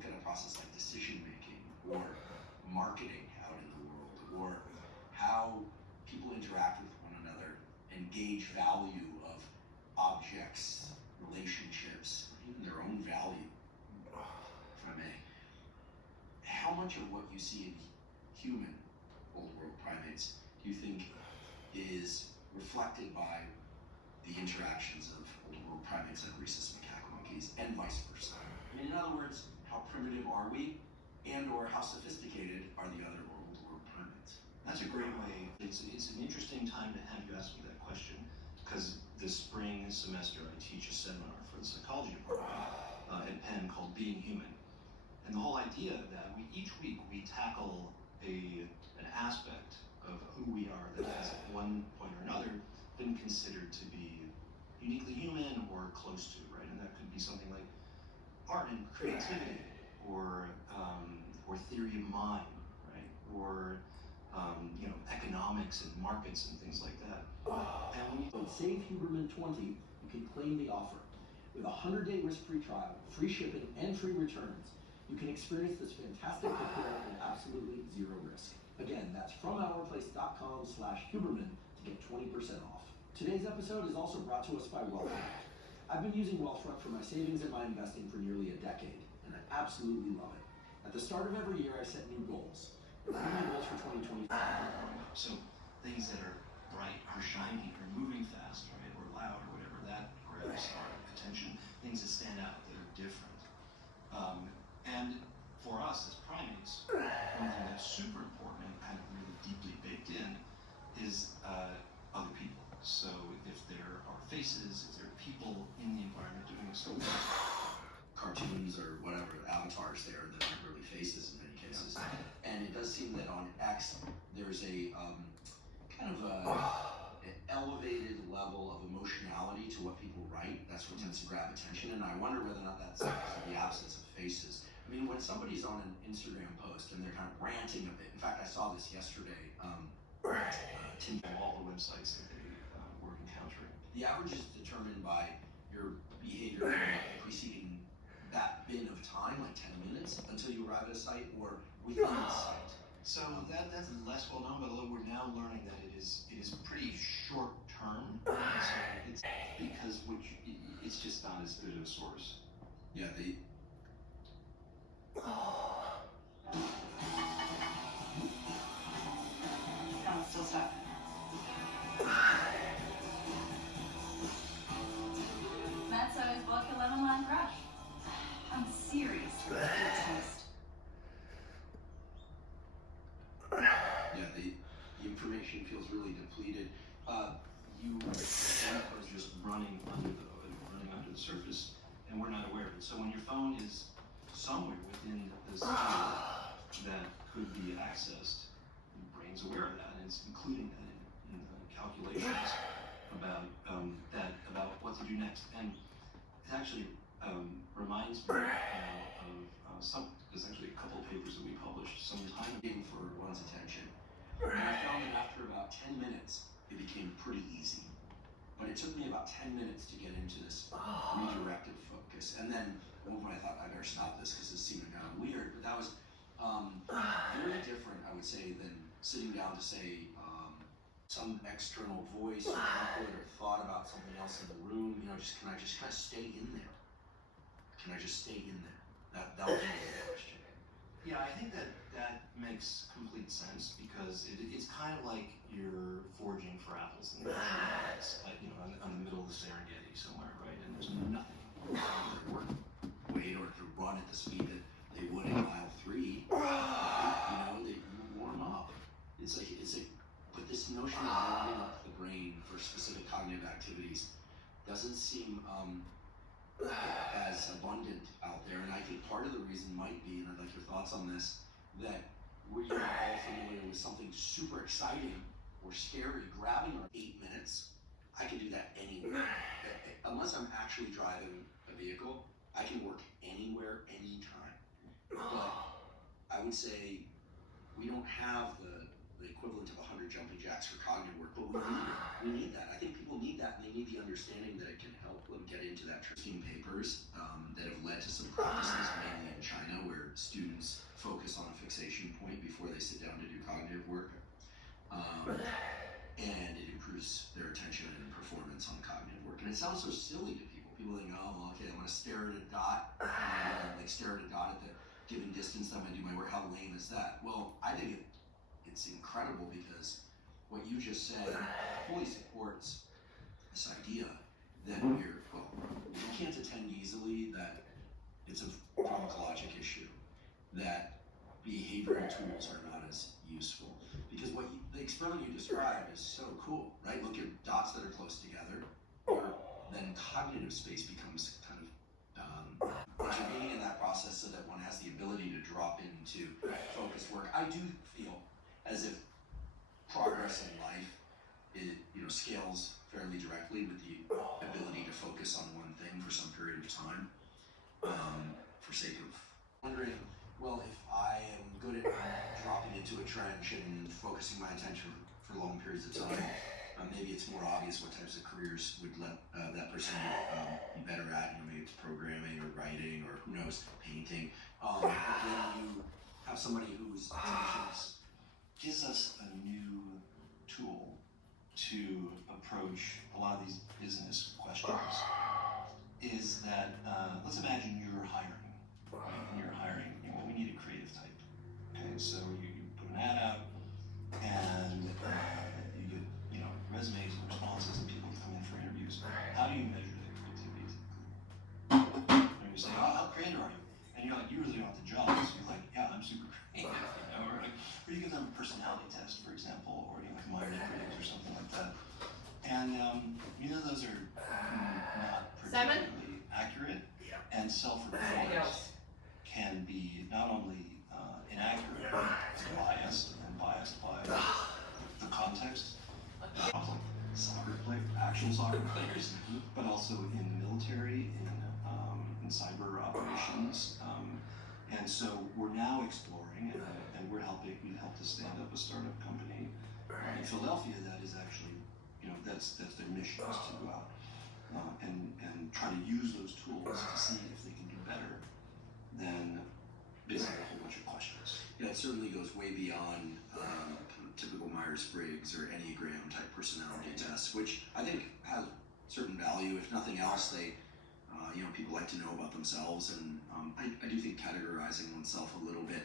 look at a process like decision making or marketing out in the world, or how people interact with one another and gauge value of objects, relationships, even their own value, if I may. How much of what you see in human old world primates do you think is reflected by the interactions of old world primates like rhesus macaque monkeys and vice versa? I mean, in other words, how primitive are we, and or how sophisticated are the other old world primates? That's a great way. It's an interesting time to have you ask me that question, because this spring semester I teach a seminar for the psychology department at Penn called Being Human. And the whole idea that each week we tackle an aspect of who we are that has at one point or another been considered to be uniquely human or close to, right? And that could be something like art and creativity, or theory of mind, right? Or economics and markets and things like that. And when you save Huberman20, you can claim the offer. With a 100-day risk-free trial, free shipping, and free returns, you can experience this fantastic repair at absolutely zero risk. Again, that's FromOurPlace.com/Huberman to get 20% off. Today's episode is also brought to us by Wealthfront. I've been using Wealthfront for my savings and my investing for nearly a decade, and I absolutely love it. At the start of every year, I set new goals. One of my goals for 2025. So things that are bright or shiny or moving fast, right, or loud or whatever, that grabs our attention. Things that stand out, that are different. And for us as primates, one thing that's super important and kind of really deeply baked in is other people. So if there are faces, if there are people in the environment doing something, cartoons or whatever, avatars there that aren't really faces in many cases. And it does seem that on X, there's a kind of an elevated level of emotionality to what people write. That's what tends to grab attention. And I wonder whether or not that's the absence of faces. I mean, when somebody's on an Instagram post and they're kind of ranting a bit, in fact, I saw this yesterday, all the websites that they were encountering. The average is determined by your behavior preceding that bin of time, like 10 minutes, until you arrive at a site, or within the site. So that's less well known, but we're now learning that it is pretty short term. So it's because it's just not as good of a source. Yeah, I'm still stuck. Matt saw his book 11 Line Crush. I'm serious. Taste. Yeah, the information feels really depleted. You is just running under the surface, and we're not aware of it. So when your phone is somewhere within the sphere that could be accessed, your brain's aware of that, and it's including that in the calculations about what to do next. And it actually reminds me of there's actually a couple of papers that we published some time ago for one's attention. And I found that after about 10 minutes, it became pretty easy. But it took me about 10 minutes to get into this redirected focus. And then at one point I thought, I better stop this because this seemed kind of weird. But that was very different, I would say, than sitting down to say some external voice or input or thought about something else in the room. You know, can I just kind of stay in there? Can I just stay in there? That was the question. Yeah, I think that makes complete sense, because it's kind of like you're foraging for apples in the on the middle of the Serengeti somewhere, right? And there's nothing. Wait, or to run at the speed that they would in mile 3. They warm up. It's like, but this notion of warming up the brain for specific cognitive activities doesn't seem as abundant out there. And I think part of the reason might be, and I'd like your thoughts on this, that we're all familiar with something super exciting or scary, grabbing our 8 minutes. I can do that anywhere. Unless I'm actually driving a vehicle, I can work anywhere, anytime. But I would say we don't have the equivalent of 100 jumping jacks for cognitive work, but we need that. I think people need that, and they need the understanding that it can help them get into into that interesting papers that have led to some practices, mainly in China, where students focus on a fixation point before they sit down to do cognitive work. And it improves their attention and performance on cognitive work. And it sounds so silly to people. People think, oh, well, okay, I'm going to stare at a dot, like stare at a dot at the given distance that I'm going to do my work. How lame is that? Well, I think it's incredible because what you just said fully supports this idea that we can't attend easily, that it's a pharmacologic issue, that behavioral tools are not as useful. Because the experiment you described is so cool, right? Look at dots that are close together, then cognitive space becomes kind of intervening in that process so that one has the ability to drop into focused work. I do feel as if progress in life scales fairly directly with the ability to focus on one thing for some period of time, for sake of wondering, well, if I am good at dropping into a trench and focusing my attention for long periods of time, maybe it's more obvious what types of careers would let that person be better at. Maybe it's programming or writing or who knows, painting. But then you have somebody whose attention Gives us a new tool to approach a lot of these business questions. Is that let's imagine you're hiring, right? And you're hiring. We need a creative type. Okay, so you put an ad out, and you get resumes and responses, and people come in for interviews. How do you measure their creativity? And you say, oh, how creative are you? And you're like, you really want the job, so you're like, yeah, I'm super creative. Or you give them a personality test, for example, or like Myers-Briggs or something like that. And those are not particularly accurate, and self-report can be not only inaccurate, but biased, and biased by the context. Actual soccer players, but also in the military, in cyber operations. And so we're now exploring, and we've helped to stand up a startup company in Philadelphia that is actually, that's their mission, is to go out and try to use those tools to see if they can do better than basically a whole bunch of questions. Yeah, it certainly goes way beyond typical Myers-Briggs or Enneagram type personality tests, which I think has certain value. If nothing else, they people like to know about themselves, and I do think categorizing oneself a little bit.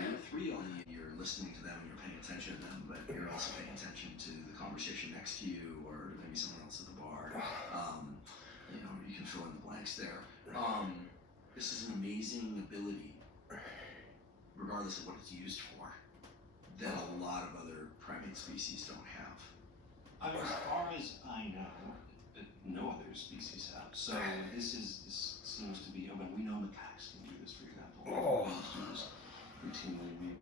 You're three only, you're listening to them, you're paying attention to them, but you're also paying attention to the conversation next to you, or maybe someone else at the bar. You can fill in the blanks there. This is an amazing ability, regardless of what it's used for, that a lot of other primate species don't have. I mean, as far as I know, no other species have. So this seems to be. We know macaques can do this, for example. We do this routinely.